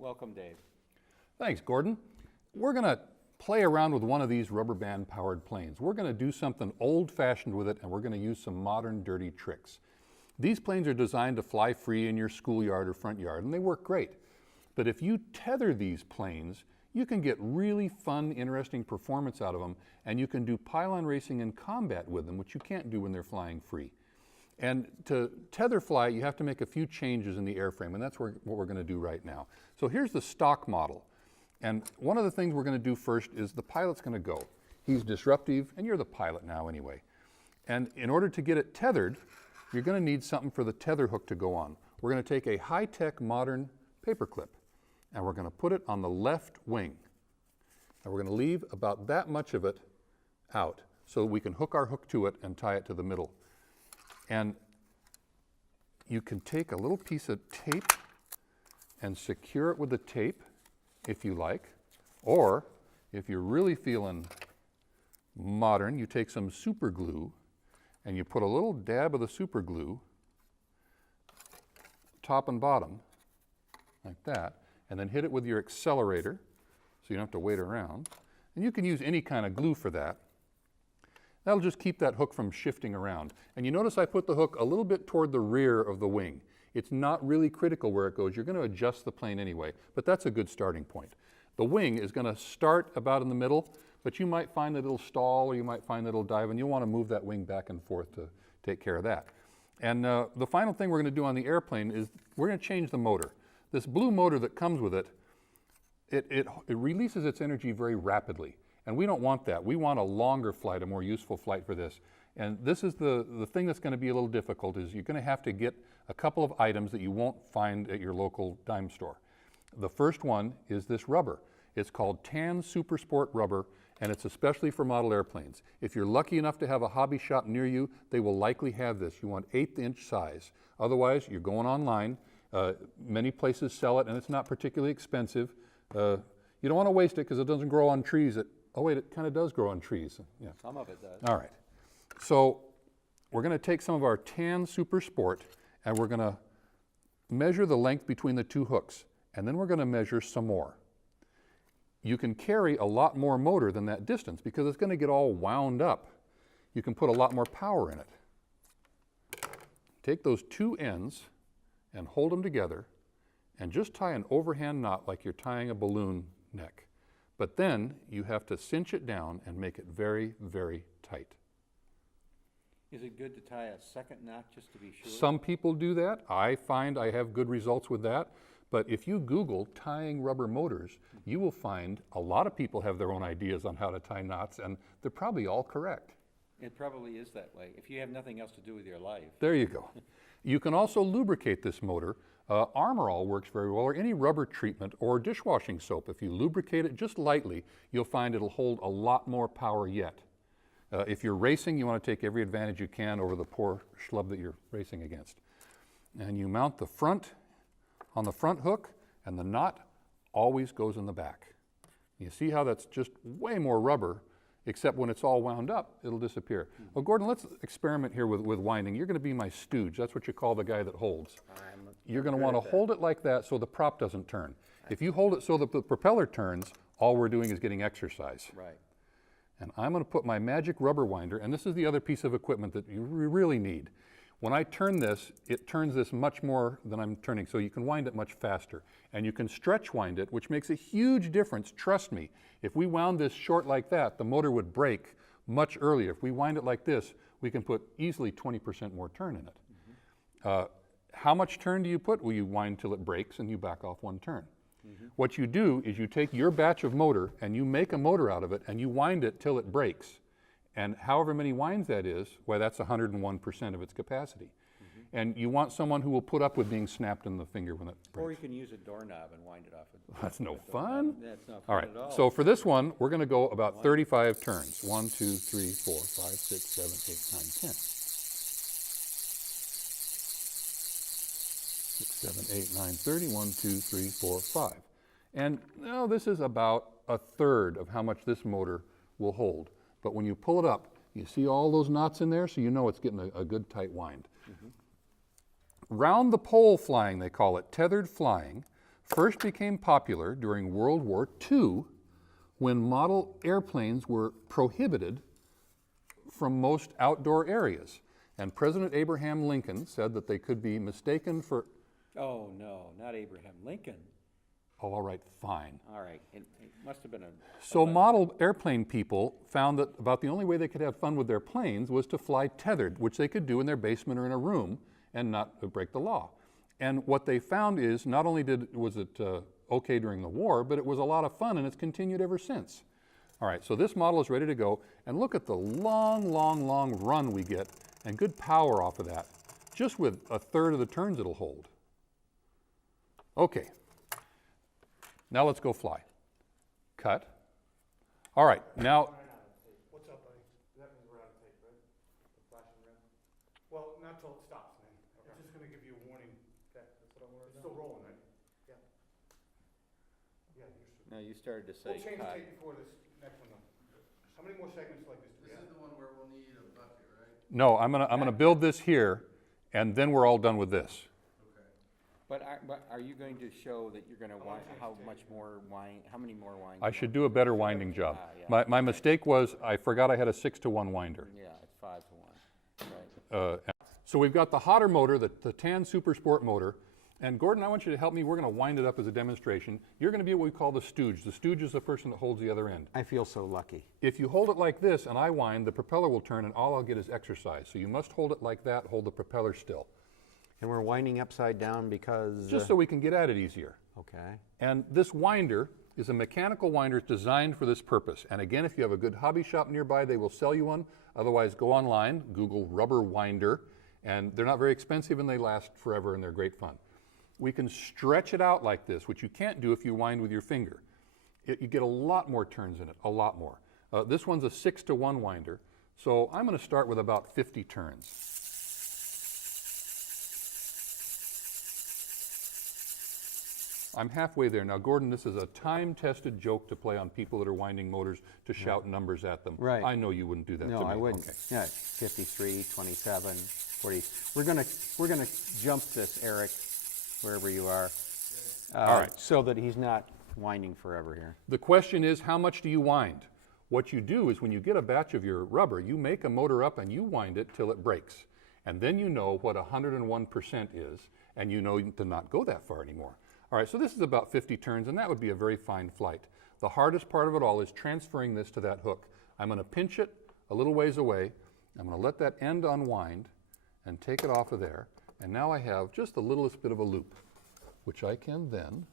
Welcome, Dave. Thanks, Gordon. We're going to play around with one of these rubber band powered planes. We're going to do something old-fashioned with it, and we're going to use some modern dirty tricks. These planes are designed to fly free in your schoolyard or front yard, and they work great. But if you tether these planes, you can get really fun, interesting performance out of them, and you can do pylon racing in combat with them, which you can't do when they're flying free. And to tether fly, you have to make a few changes in the airframe, and that's what we're going to do right now. So here's the stock model. And one of the things we're going to do first is the pilot's going to go. He's disruptive, and you're the pilot now anyway. And in order to get it tethered, you're going to need something for the tether hook to go on. We're going to take a high-tech modern paper clip, and we're going to put it on the left wing. And we're going to leave about that much of it out so we can hook our hook to it and tie it to the middle. And you can take a little piece of tape and secure it with the tape if you like, or if you're really feeling modern, you take some super glue and you put a little dab of the super glue top and bottom like that, and then hit it with your accelerator so you don't have to wait around. And you can use any kind of glue for that. That'll just keep that hook from shifting around. And you notice I put the hook a little bit toward the rear of the wing. It's not really critical where it goes. You're going to adjust the plane anyway, but that's a good starting point. The wing is going to start about in the middle, but you might find that it'll stall or you might find that it'll dive, and you'll want to move that wing back and forth to take care of that. And the final thing we're going to do on the airplane is we're going to change the motor. This blue motor that comes with it, it releases its energy very rapidly. And we don't want that. We want a longer flight, a more useful flight for this. And this is the thing that's going to be a little difficult is you're going to have to get a couple of items that you won't find at your local dime store. The first one is this rubber. It's called Tan Super Sport rubber, and it's especially for model airplanes. If you're lucky enough to have a hobby shop near you, they will likely have this. You want 1/8 inch size. Otherwise, you're going online. Many places sell it, and it's not particularly expensive. You don't want to waste it because it doesn't grow on trees. Oh wait, it kind of does grow on trees. Yeah. Some of it does. All right. So we're going to take some of our Tan Super Sport and we're going to measure the length between the two hooks. And then we're going to measure some more. You can carry a lot more motor than that distance because it's going to get all wound up. You can put a lot more power in it. Take those two ends and hold them together and just tie an overhand knot like you're tying a balloon neck. But then you have to cinch it down and make it very, very tight. Is it good to tie a second knot just to be sure? Some people do that. I find I have good results with that. But if you Google tying rubber motors, you will find a lot of people have their own ideas on how to tie knots, and they're probably all correct. It probably is that way, if you have nothing else to do with your life. There you go. You can also lubricate this motor. Armor All works very well, or any rubber treatment or dishwashing soap. If you lubricate it just lightly, you'll find it'll hold a lot more power yet. If you're racing, you want to take every advantage you can over the poor schlub that you're racing against. And you mount the front on the front hook, and the knot always goes in the back. You see how that's just way more rubber, except when it's all wound up, it'll disappear. Well, Gordon, let's experiment here with winding. You're going to be my stooge. That's what you call the guy that holds. You're going to want to hold it like that so the prop doesn't turn. If you hold it so that the propeller turns, all we're doing is getting exercise. Right. And I'm going to put my magic rubber winder, and this is the other piece of equipment that you really need. When I turn this, it turns this much more than I'm turning, so you can wind it much faster. And you can stretch wind it, which makes a huge difference. Trust me, if we wound this short like that, the motor would break much earlier. If we wind it like this, we can put easily 20% more turn in it. How much turn do you put? Well, you wind till it breaks and you back off one turn. What you do is you take your batch of motor and you make a motor out of it and you wind it till it breaks. And however many winds that is, well, that's 101% of its capacity. And you want someone who will put up with being snapped in the finger when it breaks. Or you can use a doorknob and wind it off. That's no fun. That's not All fun right, at all. so for this one, we're going to go about 35 turns. 1, 2, 3, 4, 5, 6, 7, 8, 9, 10. 6, 7, 8, 9, 30. 1, 2, 3, 4, 5. And now this is about a third of how much this motor will hold. But when you pull it up, you see all those knots in there, so you know it's getting a good tight wind. Round the pole flying, they call it, tethered flying, first became popular during World War II when model airplanes were prohibited from most outdoor areas. And President Abraham Lincoln said that they could be mistaken for... Oh, no, not Abraham Lincoln. Oh, all right, fine. All right, it must have been a... So model airplane people found that about the only way they could have fun with their planes was to fly tethered, which they could do in their basement or in a room and not break the law. And what they found is not only was it okay during the war, but it was a lot of fun and it's continued ever since. All right, so this model is ready to go, and look at the long, long, long run we get and good power off of that, just with a third of the turns it'll hold. Okay, now let's go fly. Cut. All right, now... What's up, buddy? That means we're out of tape, right? The flashing red? Well, not till it stops, man. Okay. It's just gonna give you a warning. Okay, that's what I'm worried about. It's still rolling, right? Yeah. Yeah, you're still... No, you started to say We'll change the cut. tape before this next one, though. How many more segments like this do we have? This is the one where we'll need a bucket, right? No, I'm gonna build this here, and then we're all done with this. Okay. But are you going to show that you're going to wind, how much more wind, how many more winds? I should do a better winding job. Yeah. My mistake was I forgot I had a 6-to-1 winder. Yeah, it's 5 to 1, right. So we've got the hotter motor, the Tan Super Sport motor, and Gordon, I want you to help me. We're going to wind it up as a demonstration. You're going to be what we call the stooge. The stooge is the person that holds the other end. I feel so lucky. If you hold it like this and I wind, the propeller will turn and all I'll get is exercise. So you must hold it like that, hold the propeller still. And we're winding upside down because... Just so we can get at it easier. Okay. And this winder is a mechanical winder designed for this purpose. And again, if you have a good hobby shop nearby, they will sell you one. Otherwise, go online, Google rubber winder, and they're not very expensive and they last forever and they're great fun. We can stretch it out like this, which you can't do if you wind with your finger. You get a lot more turns in it, a lot more. This one's a 6-to-1 winder, so I'm going to start with about 50 turns. I'm halfway there. Now, Gordon, this is a time-tested joke to play on people that are winding motors to shout numbers at them. Right. I know you wouldn't do that to me. No, I wouldn't. Okay. Yeah, 53, 27, 40. We're gonna jump this, Eric, wherever you are. All right. So that he's not winding forever here. The question is, how much do you wind? What you do is when you get a batch of your rubber, you make a motor up and you wind it till it breaks. And then you know what 101% is, and you know to not go that far anymore. All right, so this is about 50 turns, and that would be a very fine flight. The hardest part of it all is transferring this to that hook. I'm going to pinch it a little ways away. I'm going to let that end unwind and take it off of there. And now I have just the littlest bit of a loop, which I can then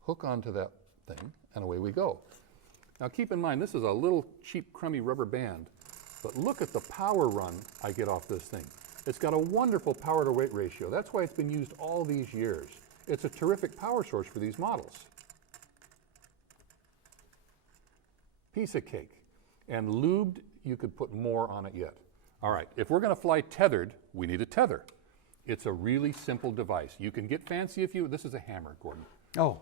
hook onto that thing, and away we go. Now keep in mind, this is a little cheap, crummy rubber band, but look at the power run I get off this thing. It's got a wonderful power to weight ratio. That's why it's been used all these years. It's a terrific power source for these models. Piece of cake. And lubed, you could put more on it yet. All right, if we're going to fly tethered, we need a tether. It's a really simple device. You can get fancy if you... This is a hammer, Gordon. Oh.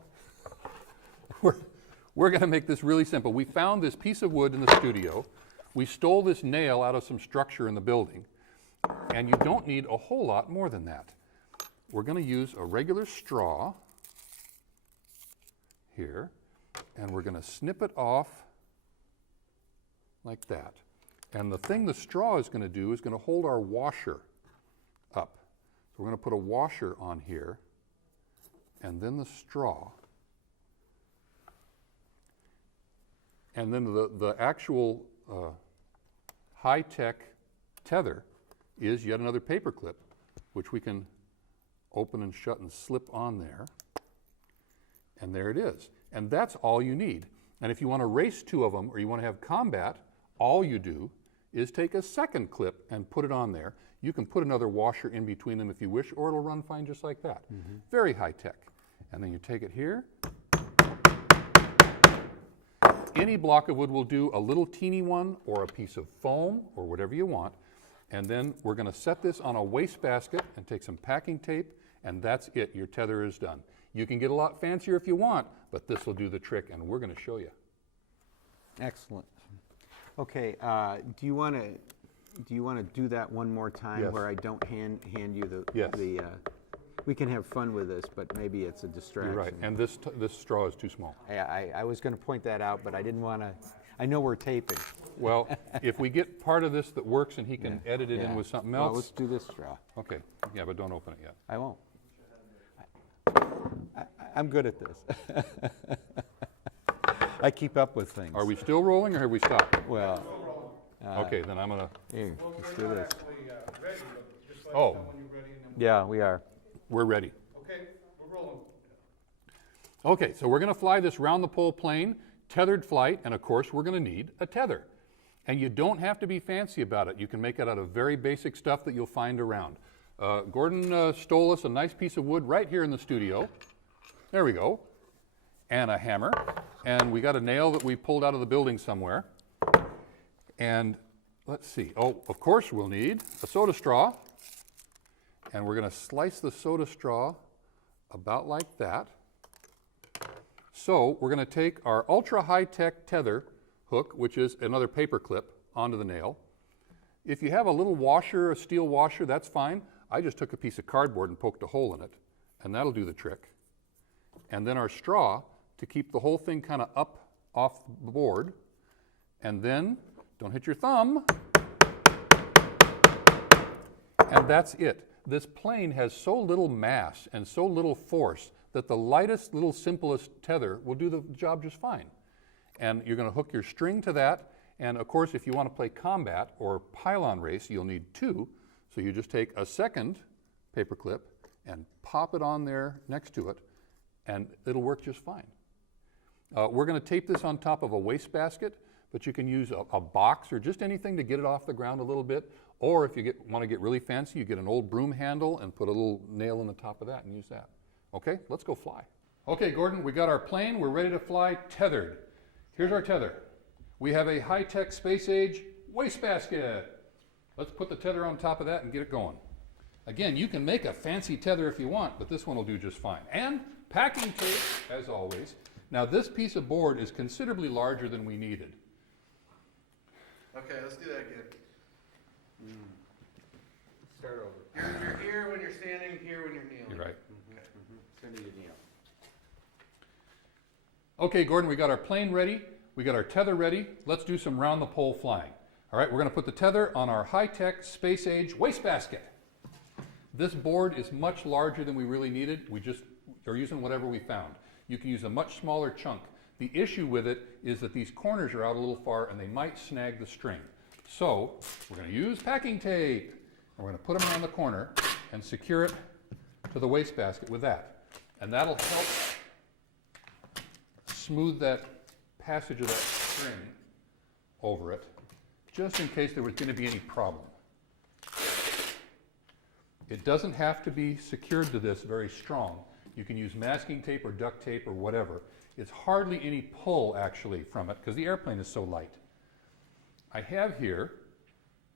We're going to make this really simple. We found this piece of wood in the studio. We stole this nail out of some structure in the building. And you don't need a whole lot more than that. We're going to use a regular straw here, and we're going to snip it off like that. And the thing the straw is going to do is going to hold our washer up. So we're going to put a washer on here, and then the straw. And then the actual high-tech tether is yet another paper clip, which we can open and shut and slip on there. And there it is. And that's all you need. And if you want to race two of them or you want to have combat, all you do is take a second clip and put it on there. You can put another washer in between them if you wish, or it'll run fine just like that. Mm-hmm. Very high tech. And then you take it here. Any block of wood will do, a little teeny one or a piece of foam or whatever you want. And then we're going to set this on a wastebasket and take some packing tape, and that's it. Your tether is done. You can get a lot fancier if you want, but this will do the trick, and we're going to show you. Excellent. Okay, do you want to do that one more time? Yes. Where I don't hand you the Yes. we can have fun with this, but maybe it's a distraction. You're right, and this straw is too small. I was going to point that out, but I didn't want to. I know we're taping. Well, if we get part of this that works and he can edit it in Yeah. with something Well, else. let's do this straw. Okay, yeah, but don't open it yet. I won't. I'm good at this. I keep up with things. Are we still rolling or have we stopped? Well, Okay, then I'm gonna, here, Well, let's we're do not this. actually ready, but just let Oh. us know when you're ready and then Yeah, we are. we're ready. okay, we're rolling. Okay, so we're gonna fly this round the pole plane, tethered flight, and of course we're gonna need a tether. And you don't have to be fancy about it. You can make it out of very basic stuff that you'll find around. Gordon stole us a nice piece of wood right here in the studio. There we go. And a hammer. And we got a nail that we pulled out of the building somewhere. And let's see. Oh, of course we'll need a soda straw. And we're going to slice the soda straw about like that. So we're going to take our ultra high-tech tether hook, which is another paper clip, onto the nail. If you have a little washer, a steel washer, that's fine. I just took a piece of cardboard and poked a hole in it, and that'll do the trick. And then our straw to keep the whole thing kind of up off the board. And then, don't hit your thumb. And that's it. This plane has so little mass and so little force that the lightest, little simplest tether will do the job just fine. And you're going to hook your string to that. And of course, if you want to play combat or pylon race, you'll need two. So you just take a second paper clip and pop it on there next to it, and it'll work just fine. We're going to tape this on top of a wastebasket, but you can use a box or just anything to get it off the ground a little bit. Or if you want to get really fancy, you get an old broom handle and put a little nail in the top of that and use that. Okay, let's go fly. Okay, Gordon, we got our plane. We're ready to fly tethered. Here's our tether. We have a high-tech space-age wastebasket. Let's put the tether on top of that and get it going. Again, you can make a fancy tether if you want, but this one will do just fine. And packing tape, as always. Now, this piece of board is considerably larger than we needed. Okay, let's do that again. Start over. You're here when you're standing, here when you're kneeling. You're right. Send you to Neil. Okay, Gordon, we got our plane ready. We got our tether ready. Let's do some round the pole flying. All right, we're going to put the tether on our high-tech space-age wastebasket. This board is much larger than we really needed. We just are using whatever we found. You can use a much smaller chunk. The issue with it is that these corners are out a little far and they might snag the string. So we're going to use packing tape. We're going to put them around the corner and secure it to the wastebasket with that. And that'll help smooth that passage of that string over it, just in case there was going to be any problem. It doesn't have to be secured to this very strong. You can use masking tape or duct tape or whatever. It's hardly any pull actually from it because the airplane is so light. I have here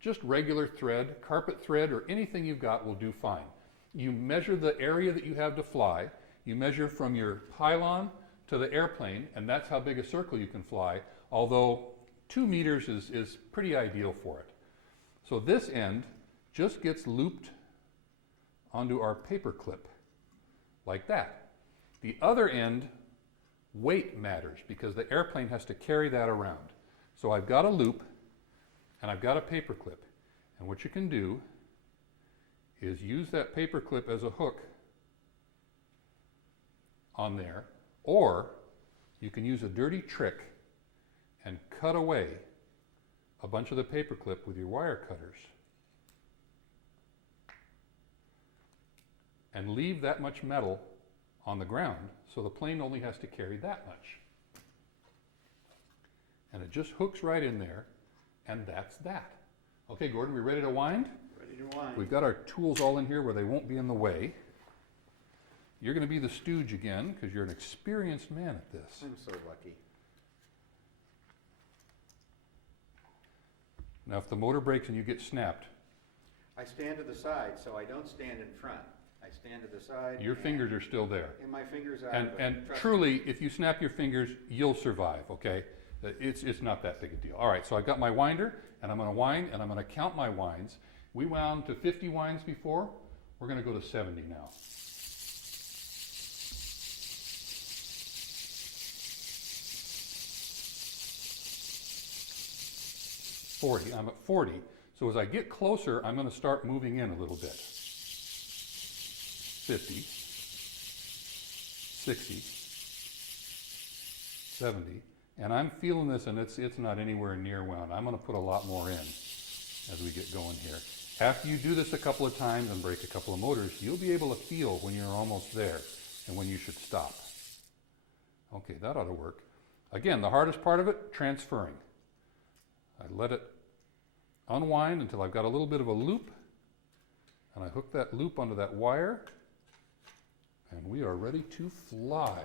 just regular thread, carpet thread, or anything you've got will do fine. You measure the area that you have to fly. You measure from your pylon to the airplane, and that's how big a circle you can fly, although 2 meters is pretty ideal for it. So this end just gets looped onto our paper clip, like that. The other end, weight matters, because the airplane has to carry that around. So I've got a loop, and I've got a paper clip. And what you can do is use that paper clip as a hook on there, or you can use a dirty trick and cut away a bunch of the paper clip with your wire cutters and leave that much metal on the ground so the plane only has to carry that much. And it just hooks right in there, and that's that. Okay, Gordon, we ready to wind? Ready to wind. We've got our tools all in here where they won't be in the way. You're going to be the stooge again because you're an experienced man at this. I'm so lucky. Now, if the motor breaks and you get snapped, I stand to the side, so I don't stand in front. I stand to the side. your fingers are still there. And my fingers are. And truly, if you snap your fingers, you'll survive, okay? It's not that big a deal. All right, so I've got my winder, and I'm going to wind, and I'm going to count my winds. We wound to 50 winds before. We're going to go to 70 now. 40. I'm at 40. So as I get closer, I'm going to start moving in a little bit. 50, 60, 70. And I'm feeling this, and it's not anywhere near wound. I'm going to put a lot more in as we get going here. After you do this a couple of times and break a couple of motors, you'll be able to feel when you're almost there and when you should stop. Okay, that ought to work. Again, the hardest part of it, transferring. I let it unwind until I've got a little bit of a loop, and I hook that loop onto that wire, and we are ready to fly.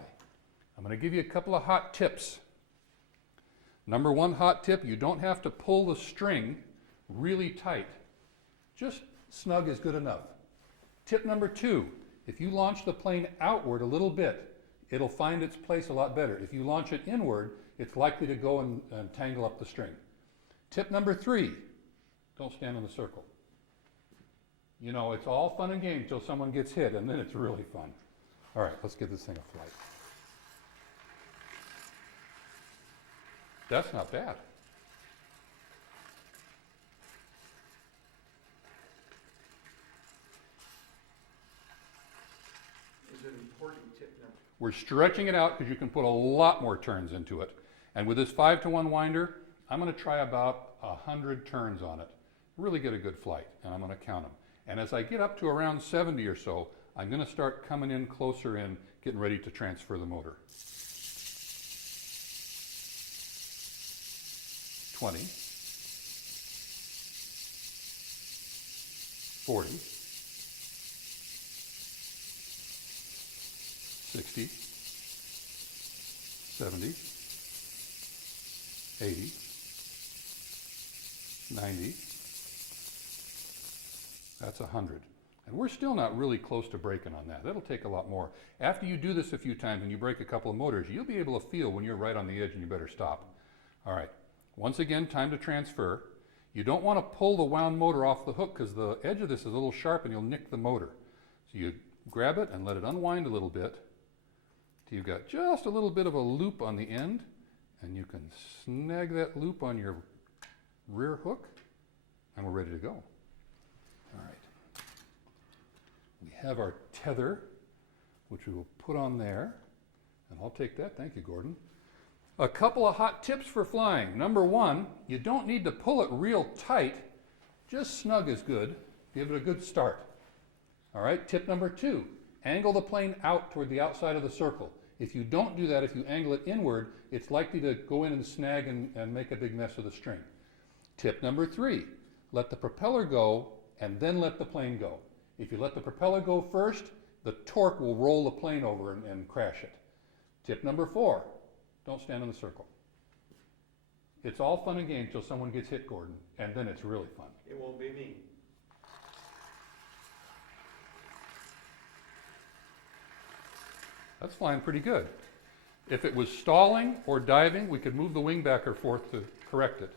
I'm going to give you a couple of hot tips. Number one hot tip, you don't have to pull the string really tight. Just snug is good enough. Tip number two, if you launch the plane outward a little bit, it'll find its place a lot better. If you launch it inward, it's likely to go and tangle up the string. Tip number three, don't stand in the circle. You know, it's all fun and games until someone gets hit, and then it's really fun. All right, let's give this thing a flight. That's not bad. Is an important tip now. We're stretching it out because you can put a lot more turns into it. And with this 5-to-1 winder, I'm going to try about 100 turns on it. Really get a good flight, and I'm going to count them. And as I get up to around 70 or so, I'm going to start coming in closer in, getting ready to transfer the motor. 20, 40, 60, 70, 80, 90, that's 100. And we're still not really close to breaking on that. That'll take a lot more. After you do this a few times and you break a couple of motors, you'll be able to feel when you're right on the edge and you better stop. All right. Once again, time to transfer. You don't want to pull the wound motor off the hook because the edge of this is a little sharp and you'll nick the motor. So you grab it and let it unwind a little bit till you've got just a little bit of a loop on the end, and you can snag that loop on your rear hook, and we're ready to go. All right. We have our tether, which we will put on there, and I'll take that. Thank you, Gordon. A couple of hot tips for flying. Number one, you don't need to pull it real tight. Just snug is good. Give it a good start. All right, tip number two, angle the plane out toward the outside of the circle. If you don't do that, if you angle it inward, it's likely to go in and snag and make a big mess of the string. Tip number three, let the propeller go and then let the plane go. If you let the propeller go first, the torque will roll the plane over and crash it. Tip number four, don't stand in the circle. It's all fun and games until someone gets hit, Gordon, and then it's really fun. It won't be me. That's flying pretty good. If it was stalling or diving, we could move the wing back or forth to correct it.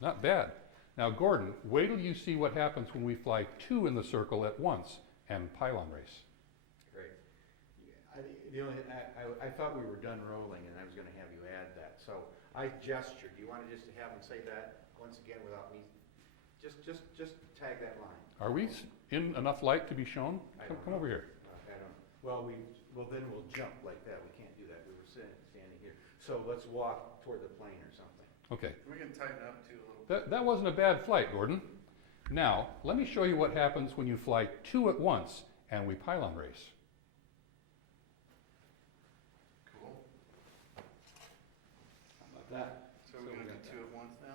Not bad. Now, Gordon, wait till you see what happens when we fly two in the circle at once and pylon race. Great. I thought we were done rolling, and I was going to have you add that. So I gestured. Do you want to just have him say that once again without me? Just tag that line. Are we in enough light to be shown? Come over here. I don't. Well, then we'll jump like that. We can't do that. We were standing here. So let's walk toward the plane or something. Okay. We can tighten up too a little bit. That wasn't a bad flight, Gordon. Now, let me show you what happens when you fly two at once and we pylon race. Cool. How about that? So we're going to do two at once now?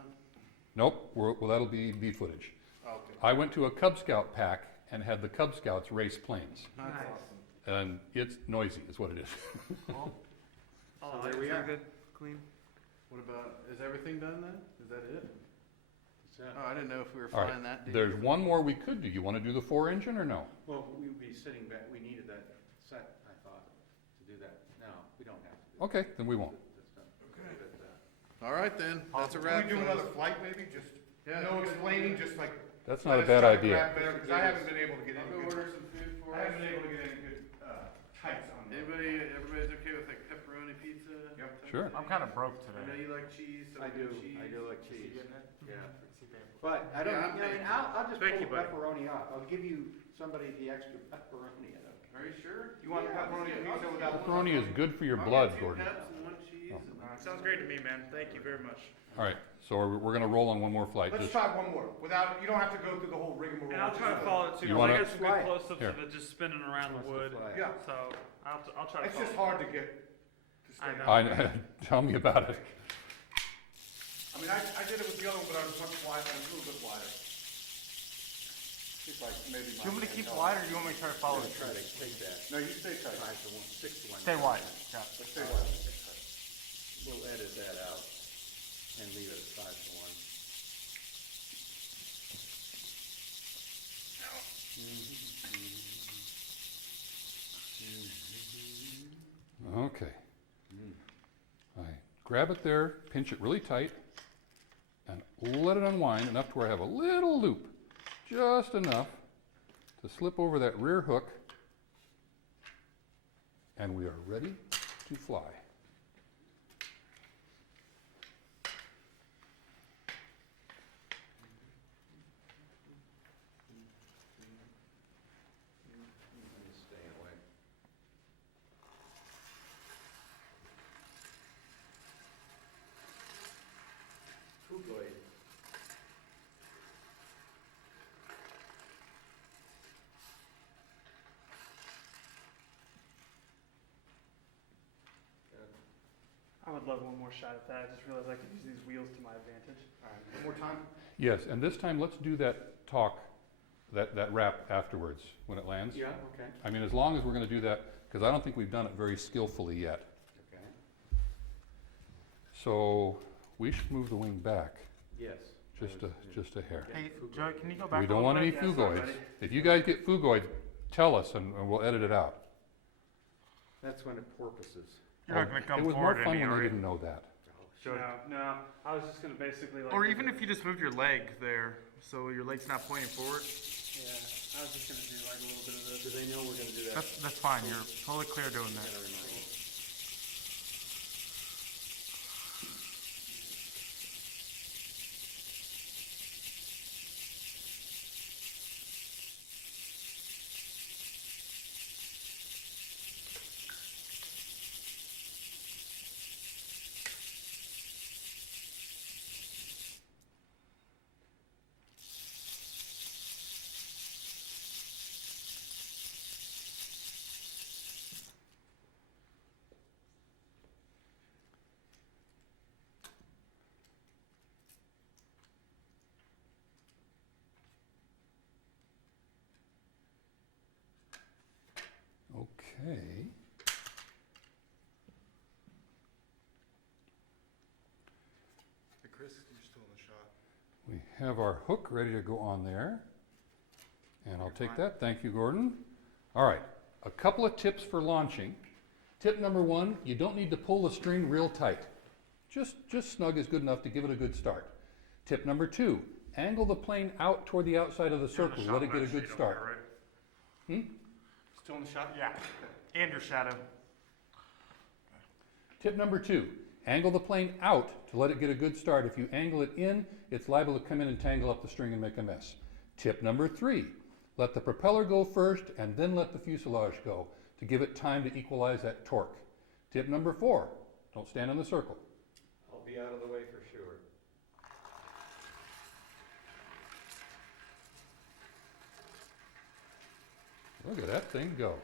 Nope, well, that'll be beat footage. Okay. I went to a Cub Scout pack and had the Cub Scouts race planes. That's Nice. awesome. And it's noisy, is what it is. Oh, there we are. Good, clean. what about, is everything done then? Is that it? That's it. Oh, I didn't know if we were All right, flying that deep. there's one more we could do. You want to do the 4-engine or no? Well, we would be sitting back. We needed that set, I thought, to do that. No, we don't have to. Do Okay, then we won't. That's done. Okay. Leave it, All right then, that's a Can wrap. we do fellas. another flight maybe? Just Yeah. no explaining, just like. That's not a bad idea. Because I haven't been able to get I'll any go good, order some food for I us. haven't been able to get any good, heights on them. Everybody's okay with like pepperoni pizza? Yep. Sure. I'm kind of broke I know today. you like cheese, so I we do, got cheese. I do like Is he cheese. getting it? Yeah. Is he paying for it? But I don't, Yeah, I mean, I'll just Thank pull you, the buddy. pepperoni off. I'll give you somebody the extra pepperoni. I don't care. Are you sure? You want Yeah, pepperoni I'll pizza just without? get Pepperoni is good for your I'll blood, get 2 Gordon. peps and 1 cheese. Oh. and- Sounds great to me, man. Thank you very much. All right, so we're going to roll on one more flight. Let's Just- try one more, without, you don't have to go through the whole rigmarole. And I'll try to Just- follow it too. You 'cause wanna- I got some Fly good it. close-ups Here. of it just spinning around the Wants to wood. fly it. Yeah, So I'll try to. it's just follow hard it. to get to stay. I know. Tell me about it. I mean, I did it with the other one, but I was much lighter, a little bit lighter. Just like maybe Do you want me to keep it wide or do you want me to try to follow it? Try to take that. No, you stay tight. 5 to 1, 6 to 1. Stay wide. Yeah. Let's stay wide. We'll edit that out and leave it at 5 to 1. Okay. I grab it there, pinch it really tight, and let it unwind enough to where I have a little loop, just enough to slip over that rear hook, and we are ready to fly. I'm just staying away. Fugloid. I would love one more shot at that. I just realized I could use these wheels to my advantage. All right, one more time? Yes, and this time let's do that talk, that rap afterwards when it lands. Yeah, okay, I mean, as long as we're going to do that, because I don't think we've done it very skillfully yet. okay. So we should move the wing back Yes. just a hair. Hey, Joey, can you go back? We a don't little want any bit? Yeah, sorry, fugoids. buddy. If you guys get fugoids, tell us and we'll edit it out. That's when it porpoises. You're not gonna come It was more forward fun any, when are they you? didn't know that. No, no. I was just gonna basically like. Or even if you just moved your leg there, so your leg's not pointing forward. Yeah, I was just gonna do like a little bit of Do this. they know we're gonna do that? That's fine. You're totally clear doing that. Gotta remind me. Okay. Hey, Chris, you're still in the shot. We have our hook ready to go on there. And I'll take that. Thank you, Gordon. All right, a couple of tips for launching. Tip number 1, you don't need to pull the string real tight. Just snug is good enough to give it a good start. Tip number 2, angle the plane out toward the outside of the circle. Let it get a good start. Still in the shot? Yeah, and your shadow. Tip number 2, angle the plane out to let it get a good start. If you angle it in, it's liable to come in and tangle up the string and make a mess. Tip number 3, let the propeller go first and then let the fuselage go to give it time to equalize that torque. Tip number 4, don't stand in the circle. I'll be out of the way for sure. Look at that thing go.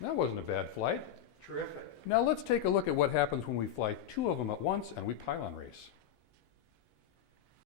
That wasn't a bad flight. Terrific. Now let's take a look at what happens when we fly 2 of them at once and we pylon race.